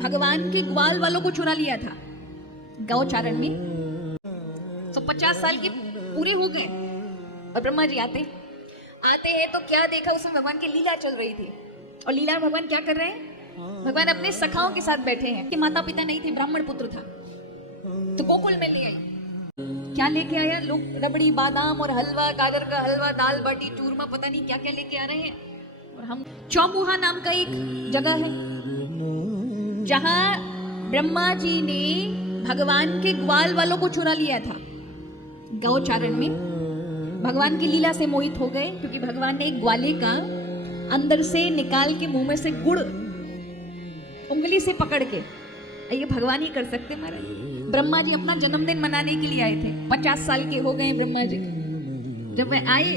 भगवान के ग्वाल वालों को चुरा लिया था गौचारण में। तो 50 साल के पूरे हो गए और ब्रह्मा जी आते हैं तो क्या देखा, उसमें भगवान की लीला चल रही थी। और लीला में भगवान क्या कर रहे हैं, भगवान अपने सखाओं के साथ बैठे हैं। कि माता पिता नहीं थे, ब्राह्मण पुत्र था। तो गोकुल में ले आई, क्या लेके आया, लोग रबड़ी बादाम और हलवा, गाजर का हलवा, दाल बाटी चूरमा, पता नहीं क्या क्या लेके आ रहे हैं। और हम चौमुहा नाम का एक जगह है जहां ब्रह्मा जी ने भगवान के ग्वाल वालों को चुरा लिया था गौचारण में। भगवान की लीला से मोहित हो गए, क्योंकि भगवान ने एक ग्वाले का अंदर से निकाल के मुंह में से गुड़ उंगली से पकड़ के, ये भगवान ही कर सकते महाराज। ब्रह्मा जी अपना जन्मदिन मनाने के लिए आए थे, 50 साल के हो गए ब्रह्मा जी। जब वे आए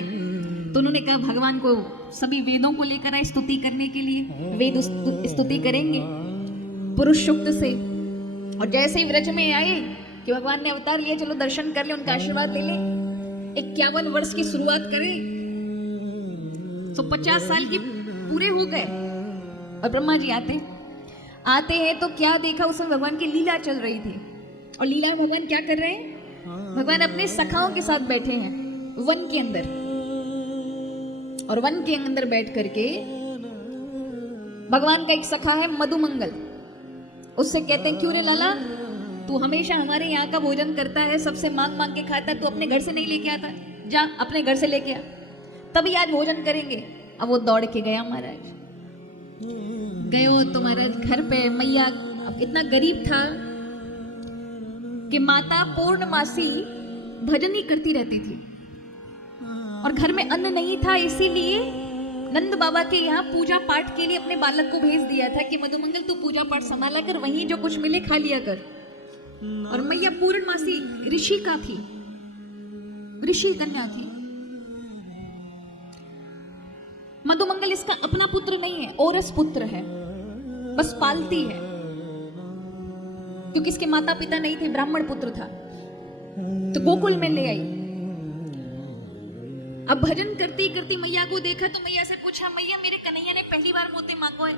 तो उन्होंने कहा भगवान को सभी वेदों को लेकर आए स्तुति करने के लिए। वेद स्तुति करेंगे पुरुष सूक्त से। और जैसे ही व्रज में आए कि भगवान ने अवतार लिया, चलो दर्शन कर ले, उनका आशीर्वाद ले ले, 51 वर्ष की शुरुआत करें। तो 50 साल की पूरे हो गए और ब्रह्मा जी आते हैं तो क्या देखा, उसमें भगवान की लीला चल रही थी। और लीला में भगवान क्या कर रहे हैं, भगवान अपने सखाओं के साथ बैठे हैं वन के अंदर। और वन के अंदर बैठ करके भगवान का एक सखा है मधुमंगल, उससे कहते हैं क्यों रे लाला, तू हमेशा हमारे यहाँ का भोजन करता है, सबसे मांग मांग के खाता है, तू अपने घर से नहीं लेके आता, जा अपने घर से लेके आ, तभी आज भोजन करेंगे। अब वो दौड़ के गया महाराज, गयो तो महाराज घर पे मैया अब इतना गरीब था कि माता पूर्णमासी भजन ही करती रहती थी और घर में अन्न नहीं था, इसीलिए नंद बाबा के यहाँ पूजा पाठ के लिए अपने बालक को भेज दिया था कि मधुमंगल तू पूजा पाठ संभाला कर, वहीं जो कुछ मिले खा लिया कर। और मैया पूर्णमासी ऋषि का थी, ऋषि कन्या थी। मधुमंगल इसका अपना पुत्र नहीं है, औरस पुत्र है, बस पालती है, क्योंकि इसके माता पिता नहीं थे, ब्राह्मण पुत्र था। तो गोकुल में ले आई। अब भजन करती करती मैया को देखा तो मैया से पूछा, मैया मेरे कन्हैया ने पहली बार मोती मांगो है,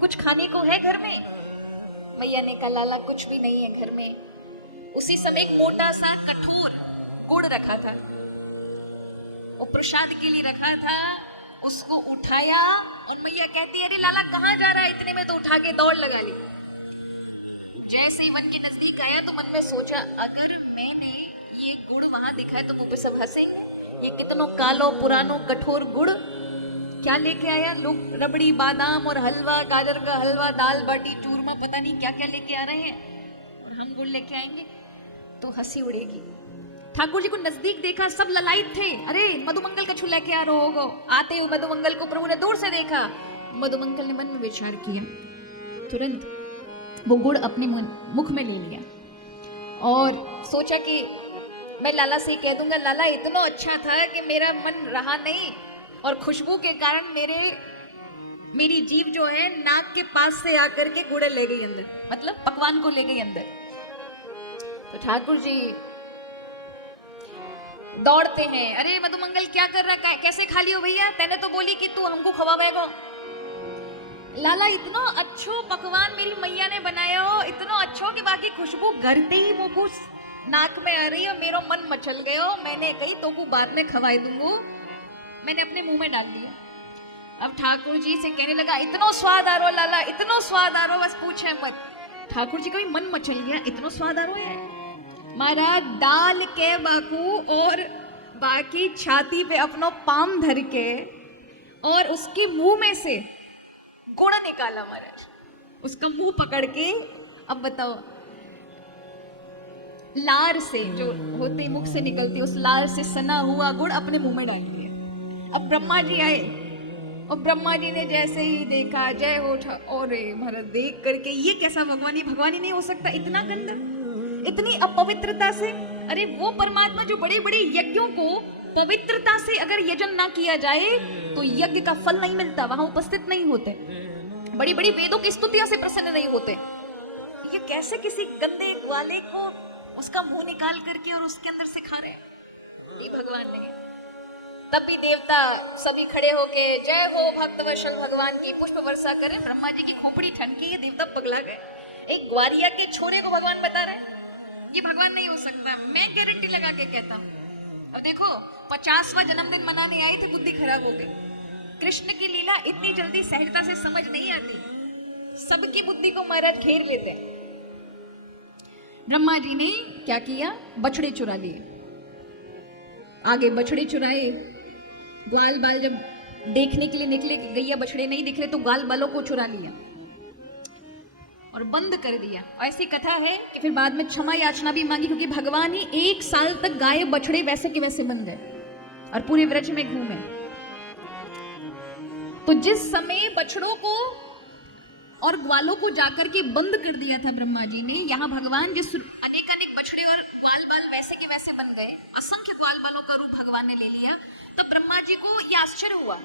कुछ खाने को है घर में? मैया ने कहा लाला कुछ भी नहीं है घर में। उसी समय एक मोटा सा कठोर गुड़ रखा था, वो प्रसाद के लिए रखा था, उसको उठाया और मैया कहती है अरे लाला कहाँ जा रहा है, इतने में तो उठा के दौड़ लगा ली। जैसे ही वन के नजदीक आया तो मन में सोचा अगर मैंने ये गुड़ वहां दिखाया तो मुझ पे सब हंसेंगे, ये कितनों कालो पुरानो कठोर गुड़ क्या लेके आया, लोग रबड़ी बादाम और हलवा, गाजर का हलवा, दाल बाटी चूरमा, पता नहीं क्या क्या लेके आ रहे हैं, और हम गुड़ लेके आएंगे तो हंसी उड़ेगी। ठाकुर जी को नजदीक देखा, सब ललायत थे, अरे मधुमंगल कछु लेके आ रहे होगो। आते हुए मधुमंगल को प्रभु ने दूर से देखा। मधुमंगल ने मन में विचार किया, तुरंत वो गुड़ अपने मुख में ले लिया और सोचा कि मैं लाला से कह दूंगा, लाला इतना अच्छा था कि मेरा मन रहा नहीं और खुशबू के कारण मेरी जीभ जो है नाक के पास से आकर के गुड़ ले गई अंदर, मतलब पकवान को ले गई अंदर। तो ठाकुर जी दौड़ते हैं, अरे मधुमंगल क्या कर रहा है, कैसे खा लियो भैया, तेने तो बोली कि तू हमको खवावेगो। लाला इतना अच्छो पकवान मेरी मैया ने बनाया हो, इतना अच्छो कि बाकी खुशबू घरते ही मुंह को नाक में आ रही है, मेरो मन मचल गयो। मैंने कही तो को बाद में खवाई दूंगो, मैंने अपने मुंह में डाल दिया। अब ठाकुर जी से कहने लगा इतना स्वाद आ रहा लाला, इतना स्वाद आ रहा, बस पूछे मत। ठाकुर जी का भी मन मचल गया, इतना स्वाद आ रहा है महाराज। डाल के बाकू और बाकी छाती पे अपनो पाम धर के और उसके मुंह में से गुड़ निकाला महाराज, उसका मुंह पकड़ के। अब बताओ, लार से जो होते मुख से निकलती, उस लार से सना हुआ गुड़ अपने मुंह में डाल दिया। अब ब्रह्मा जी आए और ब्रह्मा जी ने जैसे ही देखा, जय हो और महाराज देख करके ये कैसा भगवान ही नहीं हो सकता, इतना गंदा, इतनी अपवित्रता से। अरे वो परमात्मा जो बड़े बड़े यज्ञों को पवित्रता से अगर यजन ना किया जाए तो यज्ञ का फल नहीं मिलता, वहां उपस्थित नहीं होते, बड़ी बड़ी वेदों की स्तुतियों से प्रसन्न नहीं होते। ये कैसे किसी गंदे ग्वाले को उसका मुंह निकाल करके और उसके अंदर से खा रहे हैं, ये भगवान नहीं। तब भी देवता सभी खड़े होके जय हो भक्त वत्सल भगवान की पुष्प वर्षा करें। ब्रह्मा जी की खोपड़ी ठनकी, ये देवता पगला गए। एक ग्वारिया के छोरे को भगवान बता रहे हैं ये भगवान नहीं हो सकता। मैं गारंटी लगा के कहता हूं। और देखो 50वां जन्मदिन मनाने आई थी, बुद्धि खराब हो गई। कृष्ण की लीला इतनी जल्दी सहजता से समझ नहीं आती, सबकी बुद्धि को महाराज घेर लेते हैं। ब्रह्मा जी ने क्या किया, बछड़े चुरा लिए। आगे बछड़े चुराए, ग्वाल बाल जब देखने के लिए निकले कि गैया बछड़े नहीं दिख रहे तो ग्वाल बालों को चुरा लिया और बंद कर दिया। और ऐसी कथा है कि फिर बाद में क्षमा याचना भी मांगी, क्योंकि भगवान ही 1 साल तक गाय बछड़े वैसे के वैसे बन गए और पूरे व्रज में घूमे। तो जिस समय बछड़ों को और ग्वालों को जाकर के बंद कर दिया था ब्रह्मा जी ने, यहाँ भगवान जिस अनेक अनेक बछड़े और ग्वाल बाल वैसे के वैसे बन गए, असंख्य ग्वाल बालों का रूप भगवान ने ले लिया। तो ब्रह्मा जी को यह आश्चर्य हुआ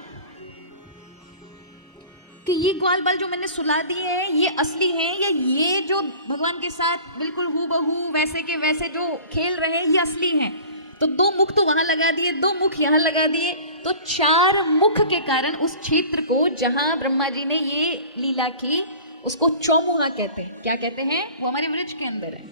कि ये ग्वाल बाल जो मैंने सुला दिए हैं ये असली हैं या ये जो भगवान के साथ बिल्कुल हूबहू वैसे के वैसे जो खेल रहे हैं ये असली हैं। तो 2 मुख तो वहां लगा दिए, 2 मुख यहां लगा दिए, तो 4 मुख के कारण उस क्षेत्र को जहां ब्रह्मा जी ने ये लीला की उसको चौमुहा कहते हैं। क्या कहते हैं? वो हमारे वृक्ष के अंदर है।